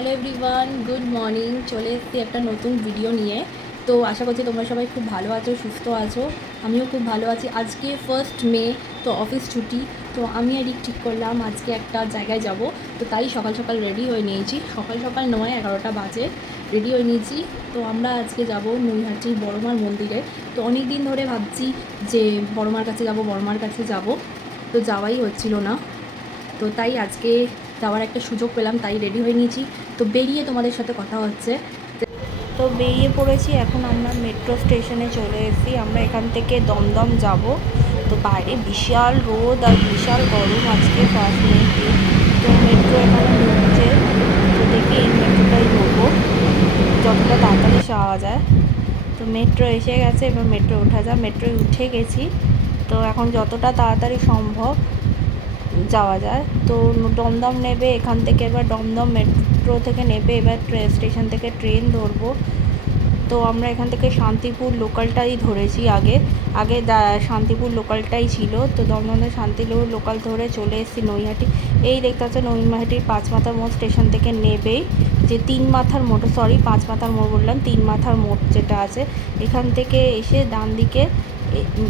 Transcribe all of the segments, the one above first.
Hello everyone, good morning. চলে এসেছি একটা নতুন ভিডিও নিয়ে। তো আশা করছি তোমরা সবাই খুব ভালো আছো, সুস্থ আছো। আমিও খুব ভালো আছি। আজকে 1 মে, তো অফিস ছুটি। তো আমি আর ঠিক করলাম আজকে একটা জায়গায় যাব। তো তাই সকাল সকাল রেডি হয়ে নিয়েছি। সকাল সকাল নয়, 11টা বাজে রেডি হয়ে নিয়েছি। তো আমরা আজকে যাব নৈহাটির বড়মার মন্দিরে। তো অনেক দিন ধরে ভাবছি যে বড়মার কাছে যাব, বড়মার কাছে যাব, তো যাওয়াই হচ্ছিল না। তো তাই আজকে যাওয়ার একটা সুযোগ পেলাম, তাই রেডি হয়ে নিয়েছি। তো বেরিয়ে তোমাদের সাথে কথা হচ্ছে। তো বেরিয়ে পড়েছি, এখন আমরা মেট্রো স্টেশনে চলে এসেছি। আমরা এখান থেকে দমদম যাব। তো বাইরে বিশাল রোদ আর বিশাল গরম আজকে 1 মে। তো মেট্রো এখানে ঢুকছে, তো দেখি এই মেট্রোটাই ঢুকবো যতটা তাড়াতাড়ি যাওয়া যায়। তো মেট্রো এসে গেছে, এবার মেট্রো ওঠা যায়। মেট্রোয় উঠে গেছি, তো এখন যতটা তাড়াতাড়ি সম্ভব যাওয়া যায়। তো দমদম নেবে এখান থেকে, এবার দমদম মেট্রো থেকে নেবে, এবার স্টেশন থেকে ট্রেন ধরবো। তো আমরা এখান থেকে শান্তিপুর লোকালটাই ধরেছি। আগে আগে শান্তিপুর লোকালটাই ছিল। তো দমদমের শান্তিপুর লোকাল ধরে চলে এসেছি নৈহাটি। এই দেখতে পাচ্ছ নৈহাটির 5 মাথার মোড় স্টেশন থেকে নেবেই যে 3 মাথার মোড়, সরি 5 মাথার মোড় বললাম, 3 মাথার মোড় যেটা আছে, এখান থেকে এসে ডান দিকে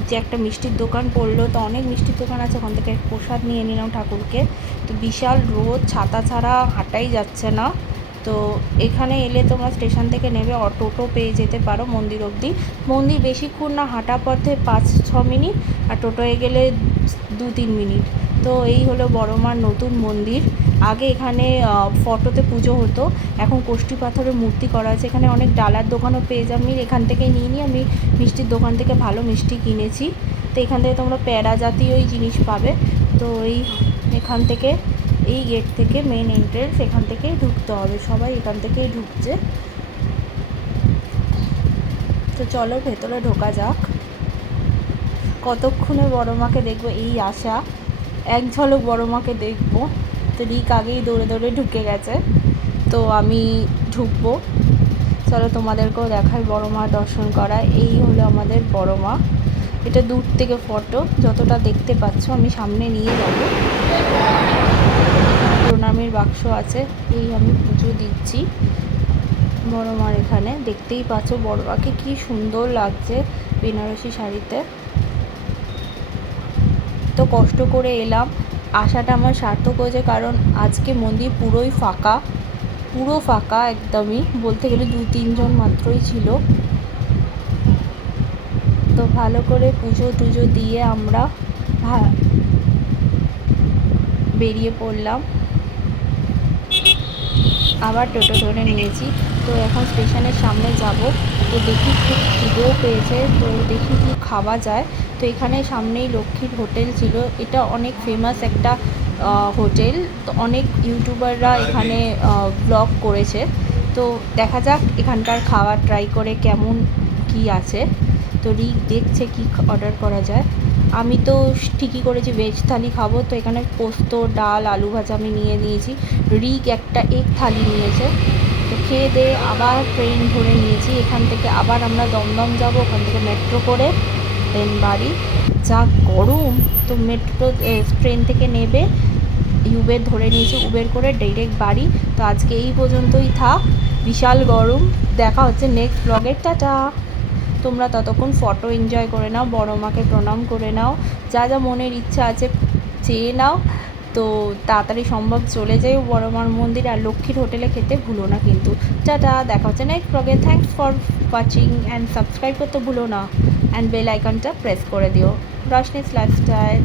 যে একটা মিষ্টির দোকান পড়লো। তো অনেক মিষ্টির দোকান আছে, ওখান থেকে প্রসাদ নিয়ে নিলাম ঠাকুরকে। তো বিশাল রোদ, ছাতা ছাড়া হাঁটাই যাচ্ছে না। তো এখানে এলে তোমরা স্টেশন থেকে নেবে, টোটো পেয়ে যেতে পারো মন্দির অবধি। মন্দির বেশিক্ষণ না, হাঁটা পথে 5-6 মিনিট, আর টোটোয় গেলে 2-3 মিনিট। তো এই হলো বড়মার নতুন মন্দির। আগে এখানে ফটোতে পুজো হতো, এখন কষ্টি পাথরের মূর্তি করা আছে। এখানে অনেক ডালার দোকানও পেয়ে যাবে। আমি এখান থেকে নিয়ে নিই, আমি মিষ্টির দোকান থেকে ভালো মিষ্টি কিনেছি। তো এখান থেকে তোমরা প্যাড়া জাতীয়ই জিনিস পাবে। তো এখান থেকে, এই গেট থেকে মেন এন্ট্রেন্স, এখান থেকেই ঢুকতে হবে, সবাই এখান থেকেই ঢুকছে। তো চলো ভেতরে ঢোকা যাক। কতক্ষণে বড়মাকে দেখবো এই আশা, এক ঝলক বড়মাকে দেখবো। তো রিক আগেই দৌড়ে দৌড়ে ঢুকে গেছে, তো আমি ঢুকবো। চলো তোমাদেরকেও দেখাই বড়মা দর্শন করা। এই হলো আমাদের বড়মা। এটা দূর থেকে ফটো, যতটা দেখতে পাচ্ছ আমি সামনে নিয়ে যাবো। প্রণামীর বাক্স আছে, এই আমি পুজো দিচ্ছি বড়মার। এখানে দেখতেই পাচ্ছ বড়মাকে কি সুন্দর লাগছে বেনারসি শাড়িতে। তো কষ্ট করে এলাম, আশাটা আমার সার্থক হয়েছে, কারণ আজকে মন্দির পুরোই ফাঁকা, পুরো ফাঁকা একদমই, বলতে গেলে 2-3 জন মাত্রই ছিল। তো ভালো করে পুজো টুজো দিয়ে আমরা বেরিয়ে পড়লাম। আবার টোটো ধরে নিয়েছি। তো এখন স্টেশনের সামনে যাব। তো দেখি খুব খিদেও পেয়েছে, তো দেখি কি খাওয়া যায়। তো এখানে সামনেই লক্ষ্মীর হোটেল ছিল, এটা অনেক ফেমাস একটা হোটেল। তো অনেক ইউটিউবাররা এখানে ব্লগ করেছে। তো দেখা যাক এখানকার খাওয়া ট্রাই করে কেমন কি আছে। তো রিক দেখছে কি অর্ডার করা যায়। আমি তো ঠিকই করেছি, ভেজ থালি খাবো। তো এখানে পোস্ত, ডাল, আলু ভাজা আমি নিয়ে নিয়েছি। রিক একটা এগ থালি নিয়েছে। তো খেয়ে দিয়ে আবার ট্রেন ধরে নিয়েছি। এখান থেকে আবার আমরা দমদম যাব, ওখান থেকে মেট্রো করে দেন বাড়ি। যা গরম, তো মেট্রো ট্রেন থেকে নেবে, উবের ধরে নিয়েছি, উবের করে ডাইরেক্ট বাড়ি। তো আজকে এই পর্যন্তই থাক, বিশাল গরম। দেখা হচ্ছে নেক্সট ব্লগে, টাটা। তোমরা ততক্ষণ ফটো এনজয় করে নাও, বড় মাকে প্রণাম করে নাও, যা যা মনের ইচ্ছা আছে চেয়ে নাও। তো তাড়াতাড়ি সম্ভব চলে যাই বড় মার মন্দির, আর লক্ষ্মীর হোটেলে খেতে ভুলো না কিন্তু। টাটা, দেখা হচ্ছে নেক্সট ব্লগে। Thanks for watching and subscribe করতে ভুলো না, অ্যান্ড বেল আইকনটা প্রেস করে দিও। রশনিস লাইফস্টাইল।